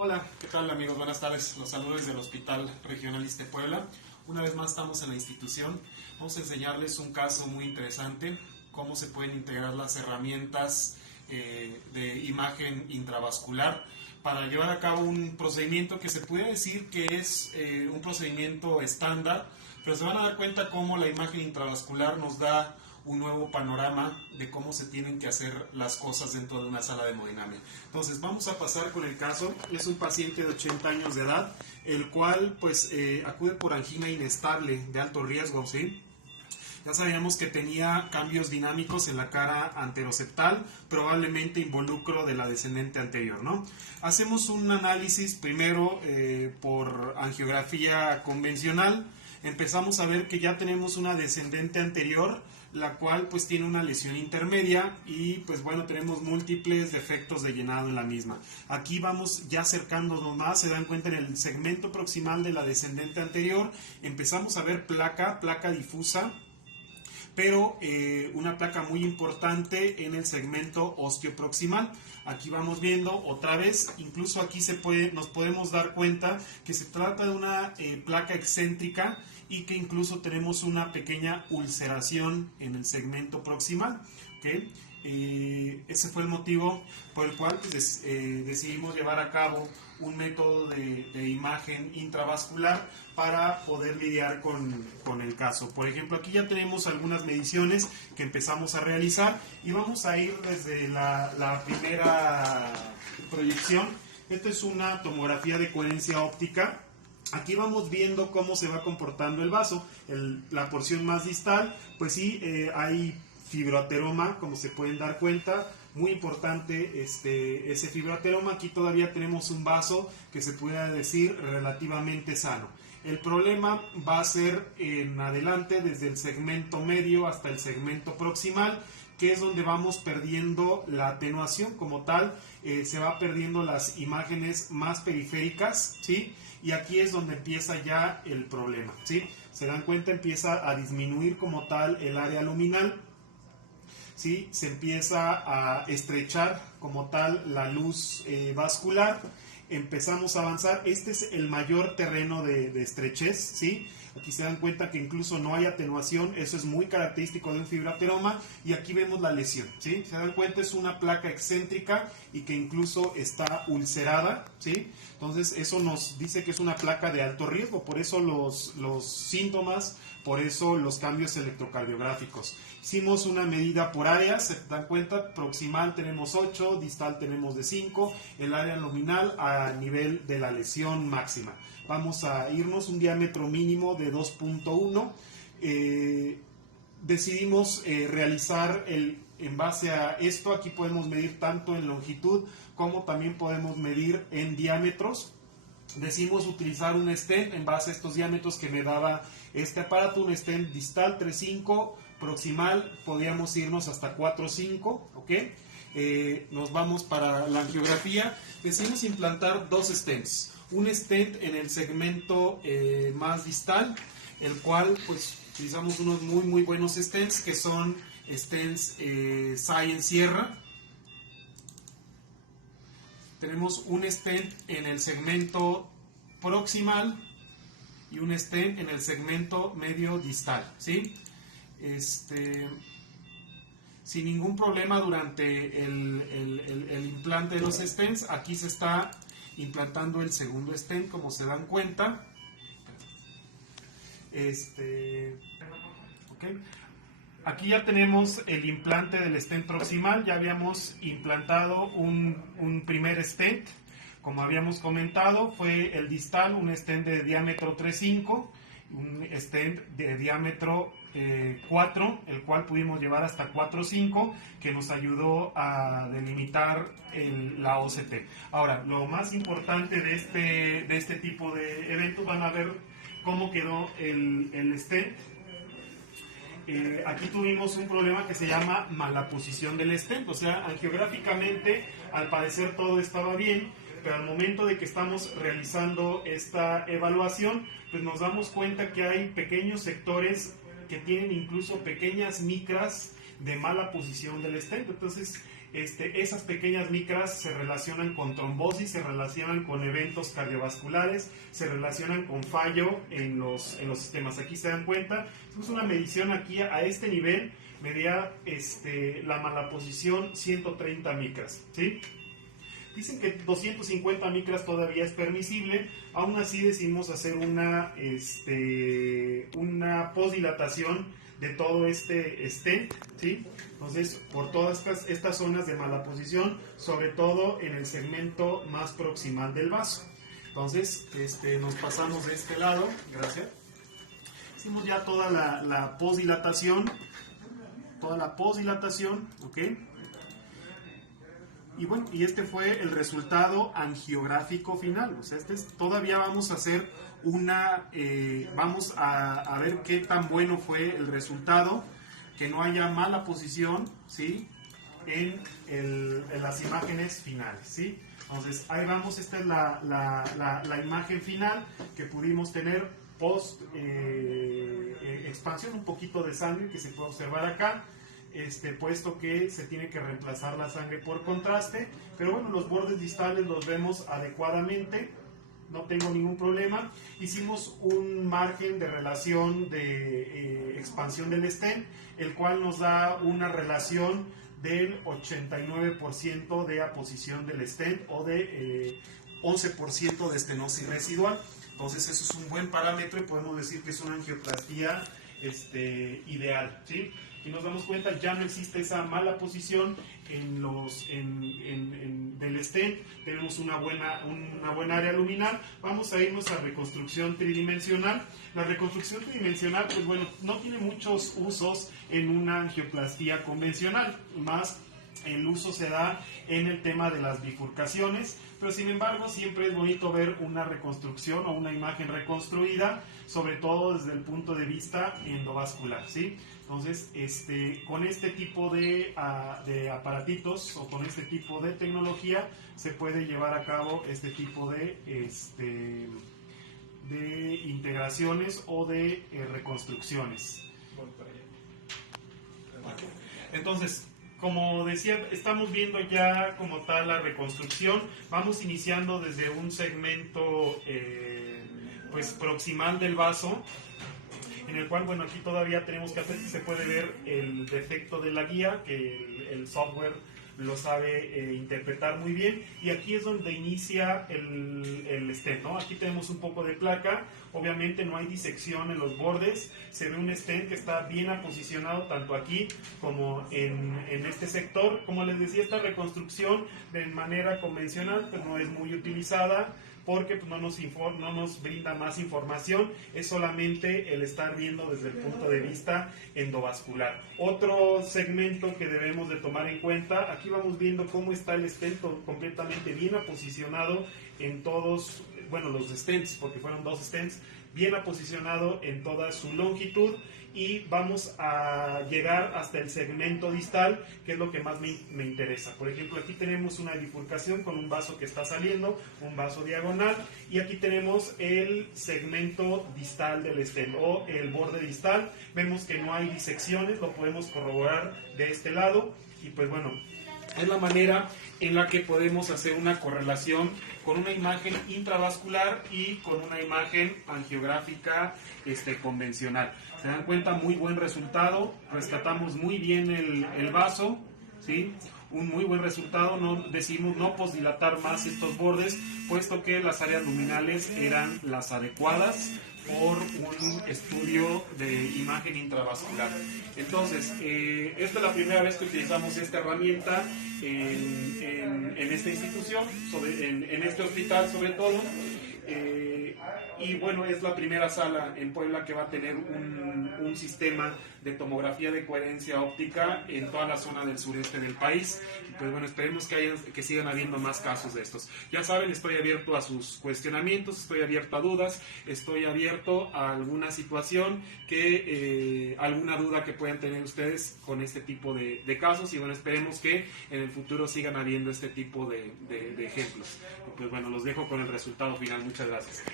Hola, ¿qué tal amigos? Buenas tardes. Los saludos desde el Hospital Regional ISSSTE Puebla. Una vez más estamos en la institución. Vamos a enseñarles un caso muy interesante, cómo se pueden integrar las herramientas de imagen intravascular para llevar a cabo un procedimiento que se puede decir que es un procedimiento estándar, pero se van a dar cuenta cómo la imagen intravascular nos da un nuevo panorama de cómo se tienen que hacer las cosas dentro de una sala de hemodinamia. Entonces vamos a pasar con el caso. Es un paciente de 80 años de edad, el cual pues acude por angina inestable de alto riesgo, ¿sí? Ya sabíamos que tenía cambios dinámicos en la cara anteroseptal, probablemente involucro de la descendente anterior, ¿no? Hacemos un análisis primero por angiografía convencional. Empezamos a ver que ya tenemos una descendente anterior, la cual pues tiene una lesión intermedia y pues bueno, tenemos múltiples defectos de llenado en la misma. Aquí vamos ya acercándonos más, se dan cuenta en el segmento proximal de la descendente anterior, empezamos a ver placa difusa, pero una placa muy importante en el segmento osteoproximal. Aquí vamos viendo otra vez, incluso aquí nos podemos dar cuenta que se trata de una placa excéntrica y que incluso tenemos una pequeña ulceración en el segmento proximal. ¿Okay? Ese fue el motivo por el cual pues, decidimos llevar a cabo un método de imagen intravascular para poder lidiar con el caso. Por ejemplo, aquí ya tenemos algunas mediciones que empezamos a realizar y vamos a ir desde la primera proyección. Esta es una tomografía de coherencia óptica. Aquí vamos viendo cómo se va comportando el vaso. La porción más distal, pues sí, hay fibroateroma, como se pueden dar cuenta, muy importante ese fibroateroma. Aquí todavía tenemos un vaso que se puede decir relativamente sano. El problema va a ser en adelante, desde el segmento medio hasta el segmento proximal, que es donde vamos perdiendo la atenuación como tal, se va perdiendo las imágenes más periféricas, ¿sí? Y aquí es donde empieza ya el problema, ¿sí? Se dan cuenta, empieza a disminuir como tal el área luminal, ¿sí? Se empieza a estrechar como tal la luz vascular, empezamos a avanzar. Este es el mayor terreno de estrechez, ¿sí? Aquí se dan cuenta que incluso no hay atenuación, eso es muy característico de un fibroateroma, y aquí vemos la lesión, ¿sí? Se dan cuenta, es una placa excéntrica y que incluso está ulcerada, ¿sí? Entonces eso nos dice que es una placa de alto riesgo, por eso los síntomas, por eso los cambios electrocardiográficos. Hicimos una medida por áreas, se dan cuenta, proximal tenemos 8, distal tenemos de 5, el área luminal a nivel de la lesión máxima. Vamos a irnos un diámetro mínimo de 2.1. Decidimos realizar en base a esto, aquí podemos medir tanto en longitud como también podemos medir en diámetros. Decidimos utilizar un stent en base a estos diámetros que me daba este aparato, un stent distal 3.5, proximal podíamos irnos hasta 4.5, ¿ok? Nos vamos para la angiografía. Decidimos implantar dos stents, un stent en el segmento más distal, el cual pues utilizamos unos muy buenos stents que son stents Science Sierra. Tenemos un stent en el segmento proximal y un stent en el segmento medio distal, ¿sí? Sin ningún problema durante el implante de los stents. Aquí se está implantando el segundo stent, como se dan cuenta. Okay. Aquí ya tenemos el implante del stent proximal, ya habíamos implantado un primer stent, como habíamos comentado, fue el distal, un stent de diámetro 3.5, un stent de diámetro 4, el cual pudimos llevar hasta 4.5, que nos ayudó a delimitar la OCT. Ahora, lo más importante de este tipo de eventos, van a ver cómo quedó el stent. Aquí tuvimos un problema que se llama mala posición del stent, o sea, angiográficamente al parecer todo estaba bien, pero al momento de que estamos realizando esta evaluación, pues nos damos cuenta que hay pequeños sectores que tienen incluso pequeñas micras de mala posición del stent. Entonces esas pequeñas micras se relacionan con trombosis, se relacionan con eventos cardiovasculares, se relacionan con fallo en los sistemas. Aquí se dan cuenta, hicimos una medición aquí a este nivel, medía la malaposición 130 micras, ¿sí? Dicen que 250 micras todavía es permisible, aún así decidimos hacer una posdilatación de todo este stent, ¿sí? Entonces, por todas estas zonas de mala posición, sobre todo en el segmento más proximal del vaso. Entonces, nos pasamos de este lado, gracias. Hicimos ya toda la posdilatación, ¿ok? Y bueno, y este fue el resultado angiográfico final. O sea, todavía vamos a hacer vamos a ver qué tan bueno fue el resultado, que no haya mala posición, ¿sí? En las imágenes finales, ¿sí? Entonces, ahí vamos, esta es la imagen final que pudimos tener post expansión, un poquito de sangre que se puede observar acá. Puesto que se tiene que reemplazar la sangre por contraste, pero bueno, los bordes distales los vemos adecuadamente, no tengo ningún problema. Hicimos un margen de relación de expansión del stent, el cual nos da una relación del 89% de aposición del stent o de 11% de estenosis residual. Entonces eso es un buen parámetro y podemos decir que es una angioplastía ideal, ¿sí? Y nos damos cuenta, ya no existe esa mala posición del stent, tenemos una buena área luminal. Vamos a irnos a reconstrucción tridimensional. La reconstrucción tridimensional, pues bueno, no tiene muchos usos en una angioplastía convencional, más el uso se da en el tema de las bifurcaciones, pero sin embargo siempre es bonito ver una reconstrucción o una imagen reconstruida, sobre todo desde el punto de vista endovascular, ¿sí? Entonces, con este tipo de aparatitos o con este tipo de tecnología se puede llevar a cabo este tipo de integraciones o de reconstrucciones. Entonces, como decía, estamos viendo ya como tal la reconstrucción. Vamos iniciando desde un segmento pues proximal del vaso, en el cual, bueno, aquí todavía tenemos que hacer, se puede ver el defecto de la guía, que el software lo sabe interpretar muy bien, y aquí es donde inicia el stent, ¿no? Aquí tenemos un poco de placa, obviamente no hay disección en los bordes, se ve un stent que está bien aposicionado tanto aquí como en este sector. Como les decía, esta reconstrucción de manera convencional pues no es muy utilizada, porque pues, no nos brinda más información, es solamente el estar viendo desde el punto de vista endovascular. Otro segmento que debemos de tomar en cuenta, aquí vamos viendo cómo está el stent completamente bien aposicionado en todos, bueno, los stents, porque fueron 2 stents, bien aposicionado en toda su longitud, y vamos a llegar hasta el segmento distal, que es lo que más me interesa. Por ejemplo, aquí tenemos una bifurcación con un vaso que está saliendo, un vaso diagonal, y aquí tenemos el segmento distal del stent o el borde distal. Vemos que no hay disecciones, lo podemos corroborar de este lado, y pues bueno, es la manera en la que podemos hacer una correlación con una imagen intravascular y con una imagen angiográfica convencional. Se dan cuenta, muy buen resultado, rescatamos muy bien el vaso, ¿sí? Un muy buen resultado, decidimos no posdilatar más estos bordes, puesto que las áreas luminales eran las adecuadas por un estudio de imagen intravascular. Entonces, esta es la primera vez que utilizamos esta herramienta en esta institución, en este hospital sobre todo. Y bueno, es la primera sala en Puebla que va a tener un sistema de tomografía de coherencia óptica en toda la zona del sureste del país. Y pues bueno, esperemos que sigan habiendo más casos de estos. Ya saben, estoy abierto a sus cuestionamientos, estoy abierto a dudas, estoy abierto a alguna situación, alguna duda que puedan tener ustedes con este tipo de casos. Y bueno, esperemos que en el futuro sigan habiendo este tipo de ejemplos. Y pues bueno, los dejo con el resultado final. Muchas gracias.